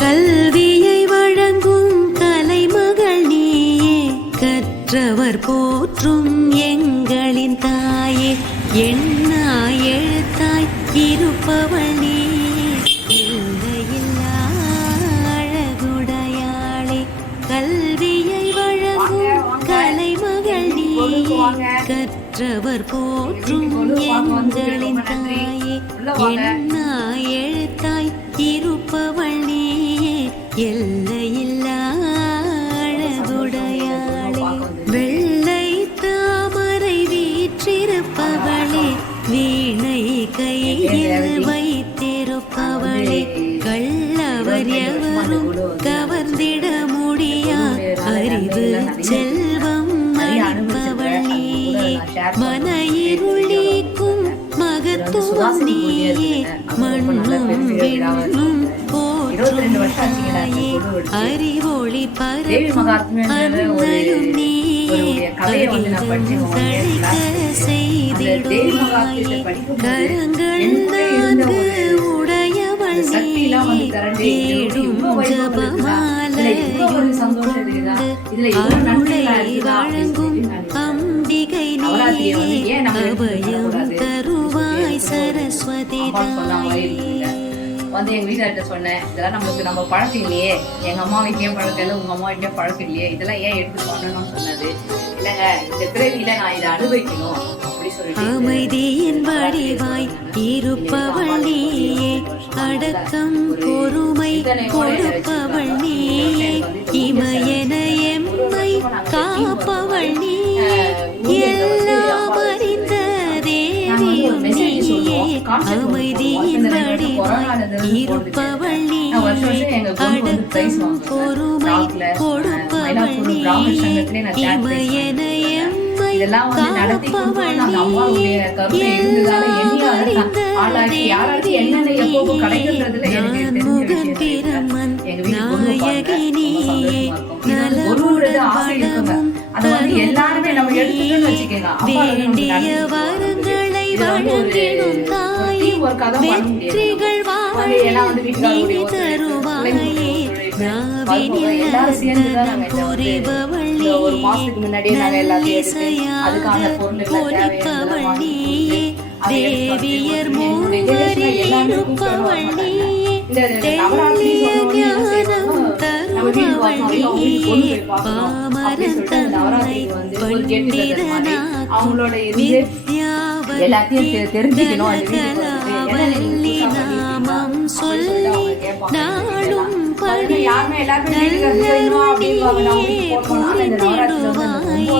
கல்வியை வழங்கும் கலைமகள் நீயே, கற்றவர் போற்றும் எங்களின் தாயே, எண்ணாய் எழுத்தாய் இருப்பவள் நீயே, இல்லையில்லா அழகுடையாளே. கல்வியை வழங்கும் கலைமகள் நீயே, கற்றவர் போற்றும் எங்களின் தாயே, எண்ணாய் எழுத்தாய் இருப்பவள் நீயே, எல்லையில்லா அழகுடையாளே. வெள்ளை தாமரை வீற்றிருப்பவளே, வீணை கையில் வைத்திருப்பவளே, கள்ளவர் எவரும் கவர்ந்திட முடியா அறிவு செல்வம் அளிப்பவள் நீயே, மன இருள் நீக்கும் மகத்துவம் நீயே, மண்ணும் விண்ணும் போற்றும் தாயே, அறிவொளி பரப்பும் அன்னையும் நீயே, அறிவும் தழைக்க செய்திடுவாயே, கரங்கள் நான்கு உடையவள் நீயே, தேடும் ஜபமாலையும் கொண்டு அருளை வழங்கும் அம்பிகை நீயே, அபயம் தருவாய் சரஸ்வதி தாயே. வந்து எங்கள் வீட்டுக்கிட்ட சொன்னேன், இதெல்லாம் நம்ம பழக்கம் இல்லையே, எங்கள் அம்மா வீட்லேயும் பழக்கம் இல்லை, உங்கள் அம்மா வீட்லேயும் பழக்கம் இல்லையே, இதெல்லாம் ஏன் எடுத்து பண்ணணும்னு சொன்னது. இல்லைங்க, இந்த பிறவியில் நான் இதை அனுபவிக்கணும் அப்படி சொல்லிட்டு. அமைதியின் வடிவாய் இருப்பவள் நீயே, அடக்கம் பொறுமை கொடுப்பவள் நீயே, இமயன எம்மை காப்பவள் நீயே, எல்லாம் அறிந்த தேவியும் நீயே, அமைதியின் வடிவாய் இருப்பவள் நீயே, அடக்கம் பொறுமை கொடுப்பவள் நீயே, இமயன எம்மை காப்பவள் நீயே, எல்லாம் அறிந்த முகப்பிரமன் நாயகி நீயே, நலமுடன் வளமும் வேண்டிய வரங்களை வழங்கிடும் தாயே, வெற்றிகள் வாழ நீ தருவாயே, நாவினில் நர்த்தனம் புரிபவள் நீயே, நல்லிசையாக பொலிப்பவள் நீயே, தேவியர் மூவரில் இருப்பவள் நீயே, தெளிய ஞானம் தருபவள் நீயே, பாமரன் தன்னை பண்டிதனாக்கும் வித்யாவதி கலாவல்லி நாமம் சொல்லி நாளும் படி நல்லருளியே புரிந்திடுவாயே.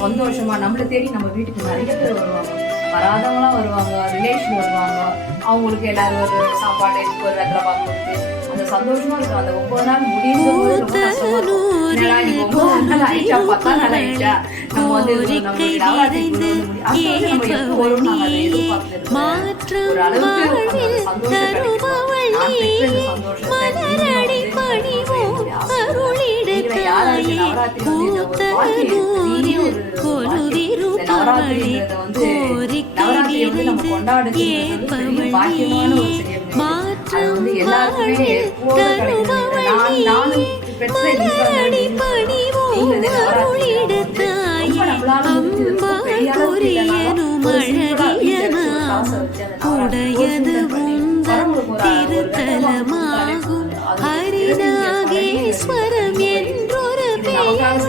சந்தோஷமா நம்மளை தேடி நம்ம வீட்டுக்கு நிறைய பேர் வருவாங்க, வராதவங்களாம் வருவாங்க, ரிலேஷன் வருவாங்க, அவங்களுக்கு எல்லாரும் ஒரு சாப்பாடு ஒரு வெத்தலை பாக்கு கொடுத்து அந்த சந்தோஷமா இருக்கும். அந்த 9 நாள் முடியும் போது ரொம்ப கஷ்டமா இருக்கும். 9 நாள் ஆயிடுச்சா 10 நாள் ஆயிடுச்சா நம்ம வந்து ஒரு அளவுக்கு உடையது உந்தன் திருத்தலமாகும் ஹரிநாகேஸ்வரம் என்றொரு பெயர்,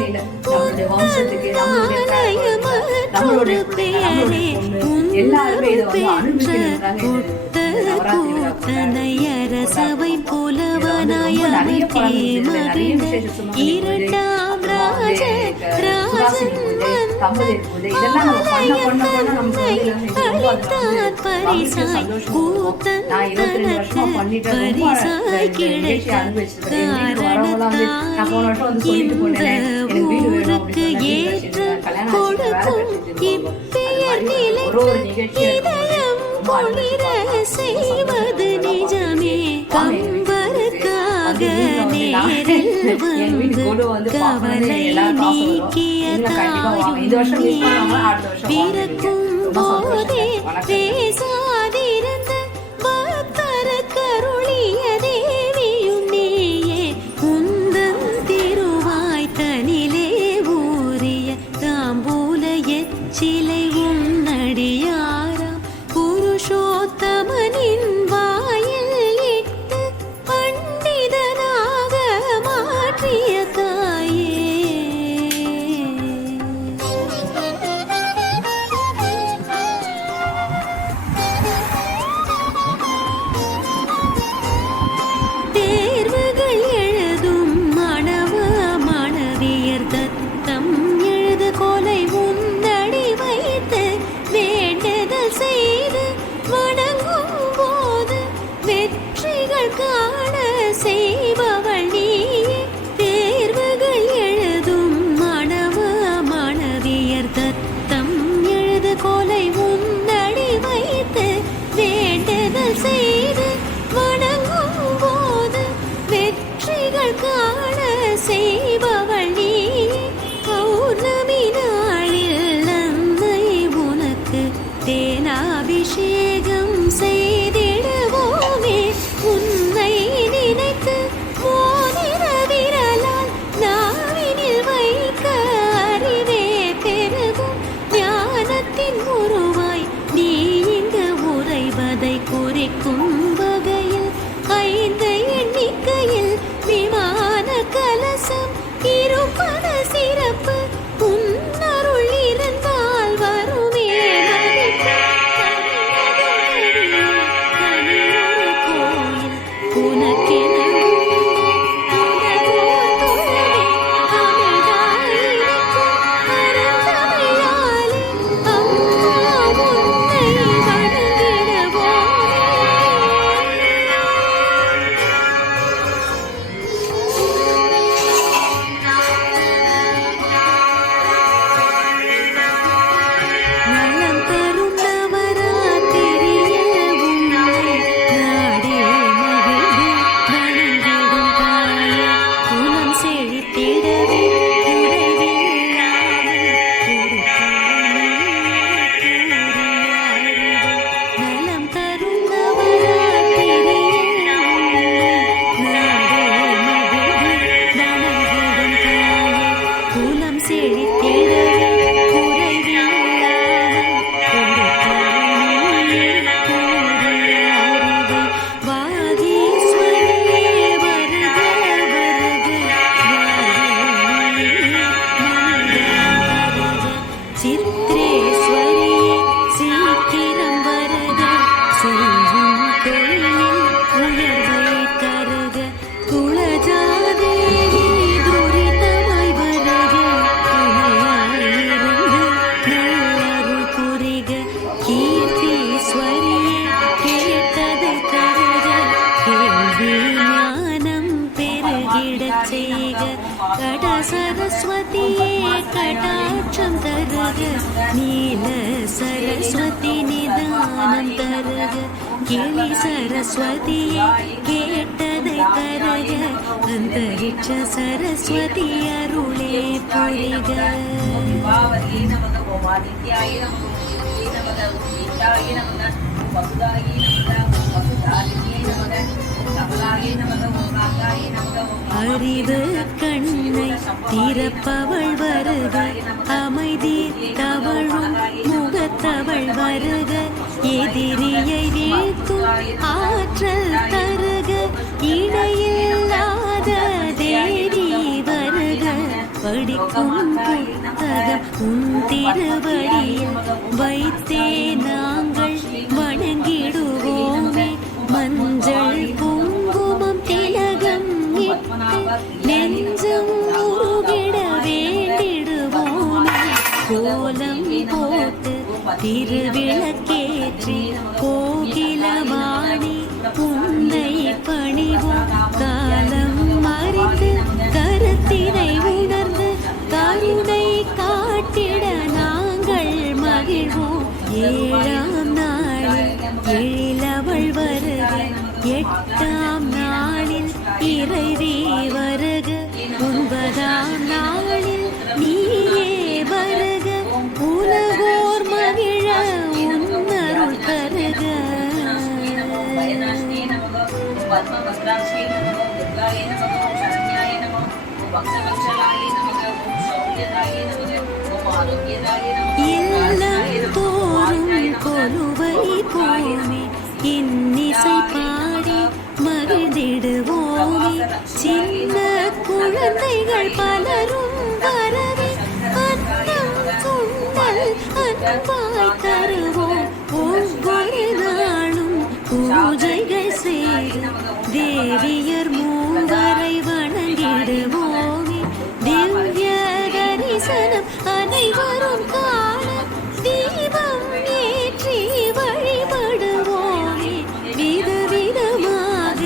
மற்றொரு பெயரே உந்தரு பெற்ற புத்த கூத்தனையரசவை புலவனாய மகிழ்ந்த இரண்டாம் ராஜன் அளித்தான் பரிசாய் கூத்தன் தனக்கு பரிசாய் கிடைக்க காரணத்தால் இந்த ஊருக்கு ஏற்ற கொடுக்கும் இப்பெயர் நிலைக்கு இதயம் பொழிர செய்வது நிஜமே. கம்பருக்காக நேரில் எங்க வீட்டுக்கு கொடு வந்து கவலை நீக்கிய தாயும் இந்த வருஷம் மிஸ் பண்ணாம அடுத்த வருஷம் பிறக்கும் போதே பேசாதிருந்த பக்தர கருளிய தேவியும் நீயே உந்தன் திருவாய் தனிலே ஊறிய தாம்பூல எச்சிலை உன்னடியாராம் புருஷோத்தமனின் வாயில் இட்டு பண்டிதனாக மாற்றிய தாயே. தேர்வுகள் எழுதும் மாணவ மாணவியர் தத்தம் எழுது கொலை உந்தடி வைத்து வேண்டுதல் செய்து வணங்கும் போது வெற்றிகள் காண செய்பவள் நீயே. தேர்வுகள் எழுதும் மாணவ மாணவியர் தத்தம் எழுது கொலை உந்தடி வைத்து வேண்டுதல் செய்து வணங்கும் போது வெற்றிகள் காண செய்பவள் நீயே. பௌர்ணமி நாளில் அன்னை உனக்கு தேனாபிஷேகம் செய்திடுவோமே உன்னை நினைத்து மோதிர விரலால் நாவினில் வைக்க அறிவே பெருகும் ஞானத்தின் உருவாய் நீ இங்கு உறைவதை குறிக்கும் வகையில் 5 எண்ணிக்கையில் விமான கலசம் இருப்பத சிறப்பு உன்னருள் இருந்தால் வருமே மதிப்பு. தனியொரு கோயில் உனக்கென உனதோர் தொழுவே அமிழ்தாயிருக்கும் அருந்தமிழாலே அம்மா உன்னை வணங்கிடுவோமே. நலம் தரும் நவராத்திரியே உன்னை நாடே மகிழ்ந்து வணங்கிடும் தாயே. குலம் செழித்திடவே குறைவில்லாமல் நலம் தரும் நவராத்திரியே உன்னை நாடே மகிழ்ந்து வணங்கிடும் தாயே. குலம் செழித்திடவே சித்ரேஸ்வரியே சீக்கிரம் வருக செய்யும் தொழிலில் உயர்வை தருக. குலஜாதேவி துரிதமாய் வருக துணையாயிருந்து நல்லருள் புரிக. கீர்த்தீஸ்வரியே கேட்டதை தருக கேள்வி ஞானம் பெருகிடச் செய்க. கட சரஸ்வதியே கடாட்சம் தருக நீல சரஸ்வதி நிதானம் தருக. கிளி சரஸ்வதியே கேட்டதை தருக அந்தரிட்ச சரஸ்வதி அருளே புரிக. அறிவு கண்ணை திறப்பவள் வருக அமைதி தவழும் முகத்தவள் வருக. எதிரியை வீழ்த்தும் ஆற்றல் தருக இணையில்லாத தேவி வருக. படிக்கும் புத்தகம் உன் திருவடியில் வைத்தே நாங்கள் வணங்கிடுவோமே. மஞ்சள் குங்குமம் திலகம் நெஞ்சம் உருகிட வேண்டிடுவோமே. கோலம் போட்டு திருவிளக்கேற்றி கோகிலவாணி உன்னை பணிவோம். காலம் மறித்து கருத்தினை உணர்ந்து கருணை காட்டிட நாங்கள் மகிழ்வோம். 7ஆம் நாளில் எழிலவள் வருக 8ஆம் நாளில் இறைவி வருக அன்பாய் தருவோம் ஒவ்வொரு நாளும் பூஜைகள் செய்து தேவியர் மூவரை வணங்கிடுவோமே. திவ்ய தரிசனம் அனைவரும் காண தீபம் ஏற்றி வழிபடுவோமே. விதவிதமாக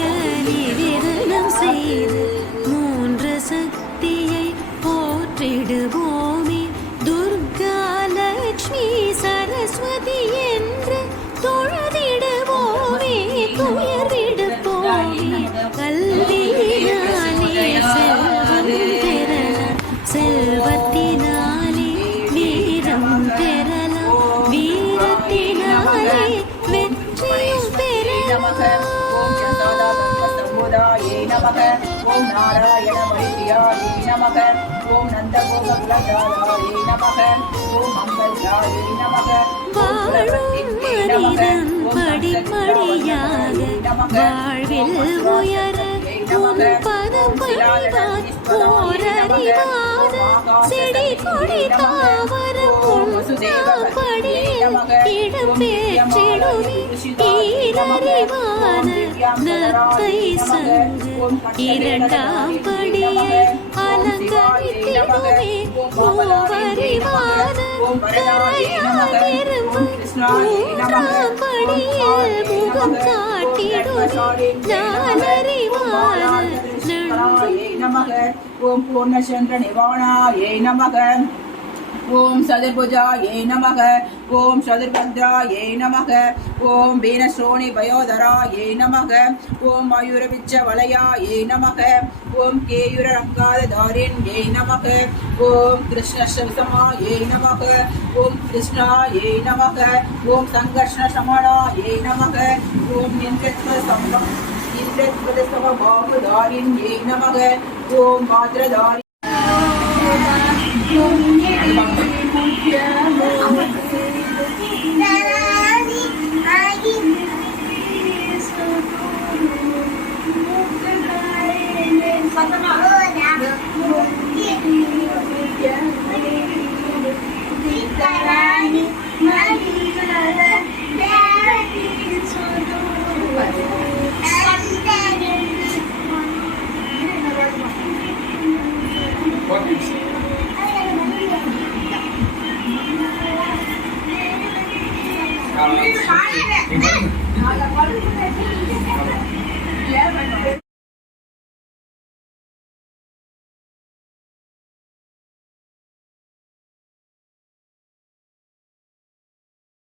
நிவேதனம் செய்து மூன்று சக்தியை போற்றிடுவோமே. துர்கா லட்சுமி சரஸ்வதி என்று தொழுதிடுவோமே. துயர் விடுப்போமே. கல்வியினாலே செல்வம் பெறலாம், செல்வத்தினாலே வீரம் பெறலாம், வீரத்தினாலே வெற்றியும் பெறலாம். ஓம் நாராயண வைத்தியாயே நமக. ஓம் நந்தகோபகுலஜாயே நமக. ஓம் மங்கள்யாயே நமக. வாழும் மனிதன் படிப்படியாக வாழ்வில் உயர உன் பதம் பணிவான் ஓரறிவான செடி கொடி தாவரம் படியில் இடம் பெற்றிடுமே. ஈரறிவான நத்தை சங்கு இரண்டாம் படியில் அலங்கரித்திடுமே. ஓவறிவான கரையாதிரும்பு மூன்றாம் படியில் முகம் காட்டிடுமே. நாலறிவான நமக. ஓம் பூர்ணச்சந்திர நிவாணாயே நமக. ஓம் சதுர்புஜாயே நமக. ஓம் சதுர்பத்ராயே நமக. ஓம் வீணஸ்ரோணி பயோதராயே நமக. ஓம் மயூரவிச்ச வலயாயே நமக. ஓம் கேயுர ரங்காதாரிண்யே நமக. ஓம் கிருஷ்ணசமாயே நமக. ஓம் கிருஷ்ணாயே நமக. ஓம் சங்கர்ஷ்ண சமணாயே நமக. ஓம் இந்திரத்வதசமபாகுதாரிண்யே நமக. ஓம் மாத்ரதாரி